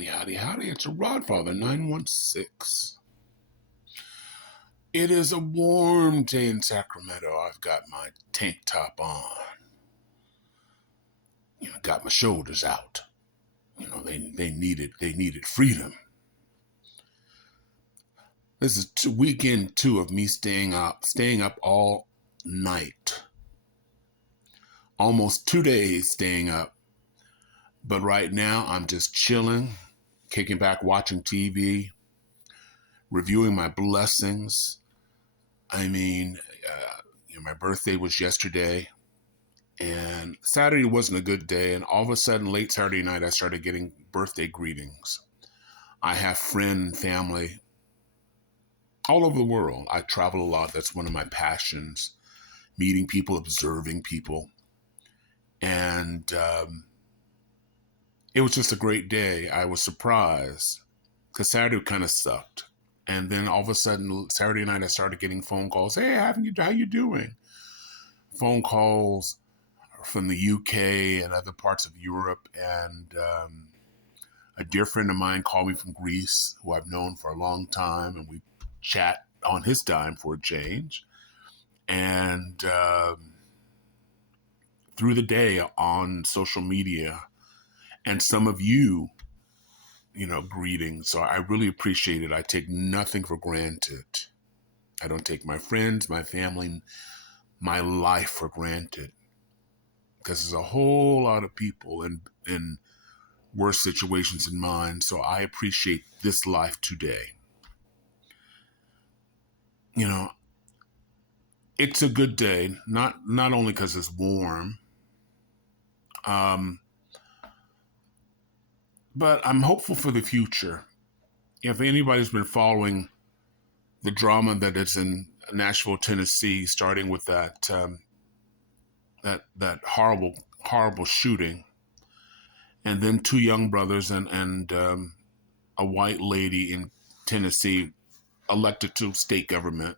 Howdy, howdy, howdy. It's a Rodfather 916. It is a warm day in Sacramento. I've got my tank top on. Got my shoulders out. They needed freedom. This is weekend 2 of me staying up all night. Almost 2 days staying up. But right now I'm just chilling, kicking back, watching TV, reviewing my blessings. My birthday was yesterday, and Saturday wasn't a good day, and all of a sudden, late Saturday night, I started getting birthday greetings. I have friend and family all over the world. I travel a lot. That's one of my passions, meeting people, observing people. And it was just a great day. I was surprised because Saturday kind of sucked. And then all of a sudden, Saturday night, I started getting phone calls. Hey, how you doing? Phone calls from the UK and other parts of Europe. And a dear friend of mine called me from Greece, who I've known for a long time. And we chat on his dime for a change. And through the day on social media, and some of you, greetings. So I really appreciate it. I take nothing for granted. I don't take my friends, my family, my life for granted. Because there's a whole lot of people in worse situations than mine. So I appreciate this life today. It's a good day, not only because it's warm, but I'm hopeful for the future. If anybody's been following the drama that is in Nashville, Tennessee, starting with that horrible shooting, and then 2 young brothers and a white lady in Tennessee elected to state government,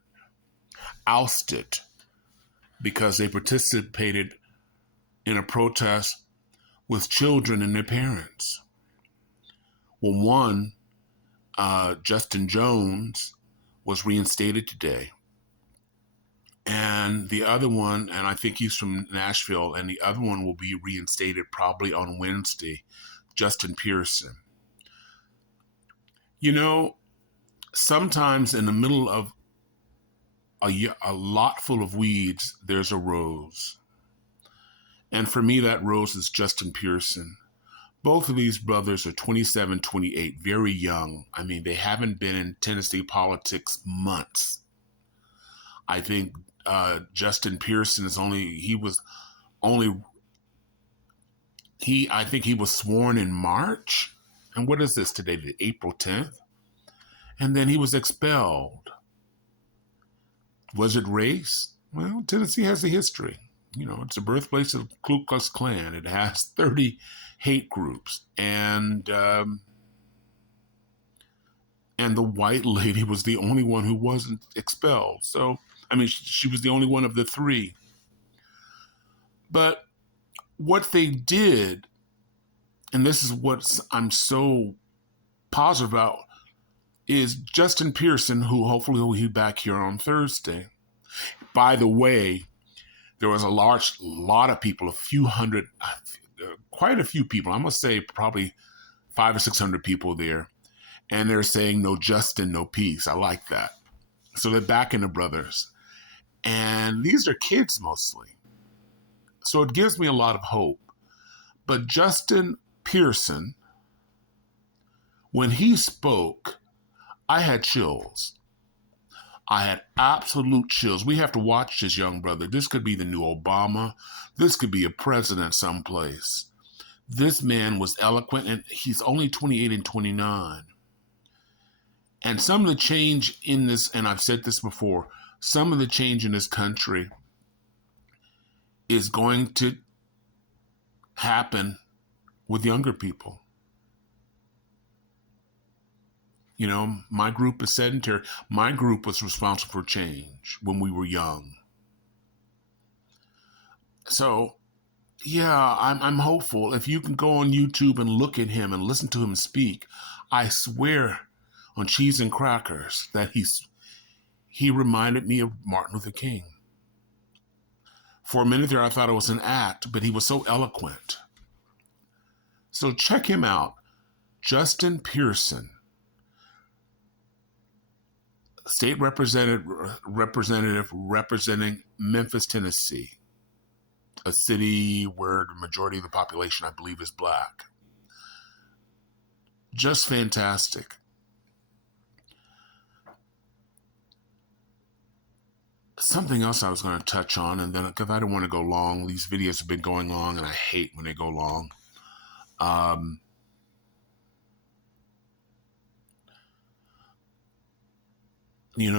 ousted because they participated in a protest with children and their parents. Well, one, Justin Jones, was reinstated today. And the other one, and I think he's from Nashville, and the other one will be reinstated probably on Wednesday, Justin Pearson. Sometimes in the middle of a lot full of weeds, there's a rose. And for me, that rose is Justin Pearson. Both of these brothers are 27, 28, very young. They haven't been in Tennessee politics months. I think Justin Pearson I think he was sworn in March. And what is this today, April 10th? And then he was expelled. Was it race? Well, Tennessee has a history. It's a birthplace of the Ku Klux Klan. It has 30 hate groups. And the white lady was the only one who wasn't expelled. So, she was the only one of the 3. But what they did, and this is what I'm so positive about, is Justin Pearson, who hopefully will be back here on Thursday. By the way, there was a lot of people, a few hundred, quite a few people. I must say probably 500 or 600 people there. And they're saying no Justin, no peace. I like that. So they're backing the brothers. And these are kids mostly. So it gives me a lot of hope. But Justin Pearson, when he spoke, I had chills. I had absolute chills. We have to watch this young brother. This could be the new Obama. This could be a president someplace. This man was eloquent, and he's only 28 and 29. And some of the change in this, and I've said this before, some of the change in this country is going to happen with younger people. My group is sedentary. My group was responsible for change when we were young. So yeah, I'm hopeful. If you can go on YouTube and look at him and listen to him speak, I swear on cheese and crackers that he reminded me of Martin Luther King. For a minute there, I thought it was an act, but he was so eloquent. So check him out. Justin Pearson, state representative representing Memphis, Tennessee, a city where the majority of the population, I believe, is black. Just fantastic. Something else I was going to touch on, and then because I don't want to go long, these videos have been going long, and I hate when they go long.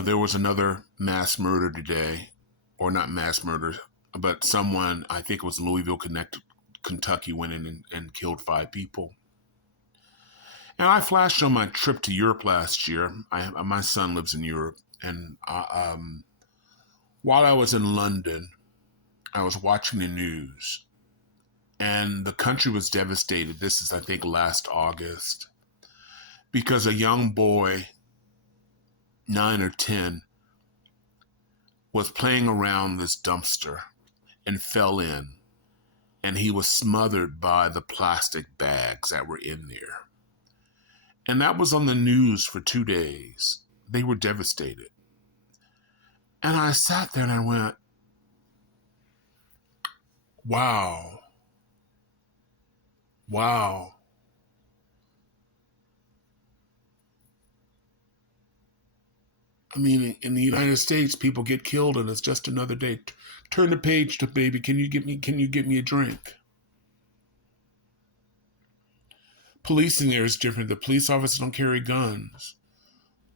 There was another mass murder today, or not mass murder, but someone, I think it was Louisville, Kentucky, went in and killed 5 people. And I flashed on my trip to Europe last year. My son lives in Europe, and while I was in London, I was watching the news, and the country was devastated. This is, I think, last August, because a young boy, 9 or 10, was playing around this dumpster and fell in, and he was smothered by the plastic bags that were in there. And that was on the news for 2 days. They were devastated. And I sat there and I went, wow. Wow. I mean, in the United States, people get killed and it's just another day. Turn the page to baby. Can you get me a drink? Policing there is different. The police officers don't carry guns.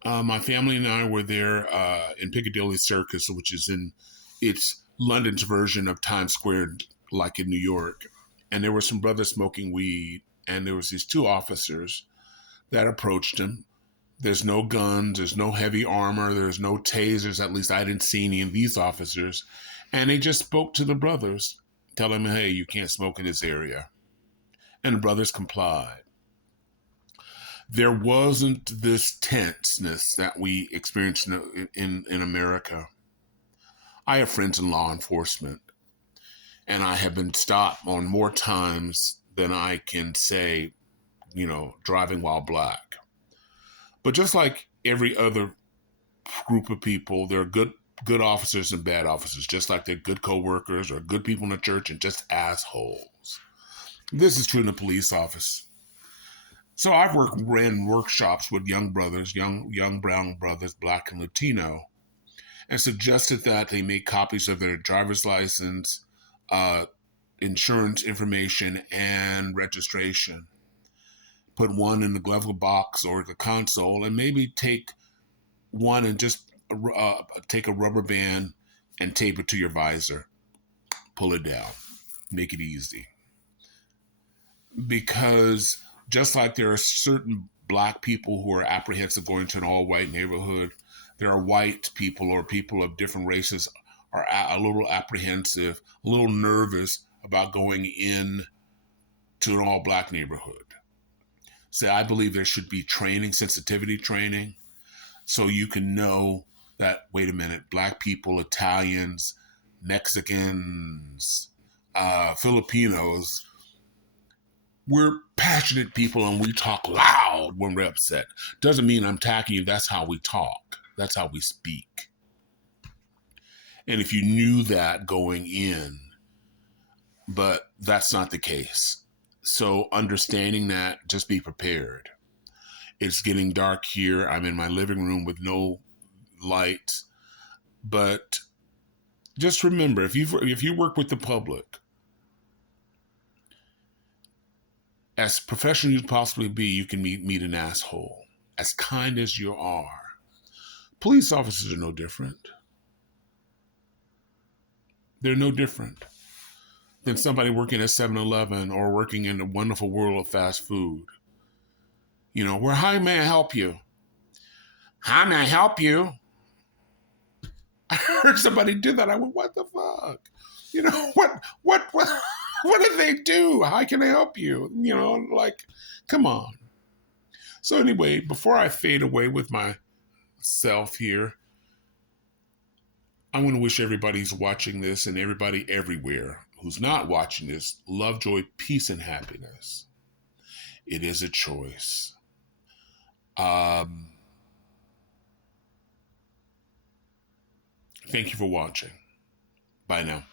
My family and I were there in Piccadilly Circus, which is it's London's version of Times Square, like in New York. And there were some brothers smoking weed, and there was these 2 officers that approached him. There's no guns, there's no heavy armor, there's no tasers. At least I didn't see any of these officers. And they just spoke to the brothers, telling them, hey, you can't smoke in this area. And the brothers complied. There wasn't this tenseness that we experienced in America. I have friends in law enforcement, and I have been stopped on more times than I can say, driving while black. But just like every other group of people, there are good officers and bad officers, just like they're good co-workers or good people in the church and just assholes. This is true in the police office. So I've ran workshops with young brothers, young brown brothers, black and Latino, and suggested that they make copies of their driver's license, insurance information, and registration. Put one in the glove box or the console, and maybe take one and just take a rubber band and tape it to your visor. Pull it down. Make it easy. Because just like there are certain black people who are apprehensive going to an all-white neighborhood, there are white people or people of different races are a little apprehensive, a little nervous about going in to an all-black neighborhood. So I believe there should be training, sensitivity training, so you can know that, wait a minute, black people, Italians, Mexicans, Filipinos, we're passionate people and we talk loud when we're upset. Doesn't mean I'm attacking you. That's how we talk. That's how we speak. And if you knew that going in, but that's not the case. So understanding that, just be prepared. It's getting dark here. I'm in my living room with no lights. But just remember, if you work with the public, as professional as you possibly be, you can meet an asshole. As kind as you are. Police officers are no different. They're no different than somebody working at 7-Eleven or working in the wonderful world of fast food. How may I help you? How may I help you? I heard somebody do that. I went, what the fuck? What? What did they do? How can I help you? You know, like, come on. So anyway, before I fade away with myself here, I want to wish everybody who's watching this and everybody everywhere who's not watching this love, joy, peace, and happiness. It is a choice. Thank you for watching. Bye now.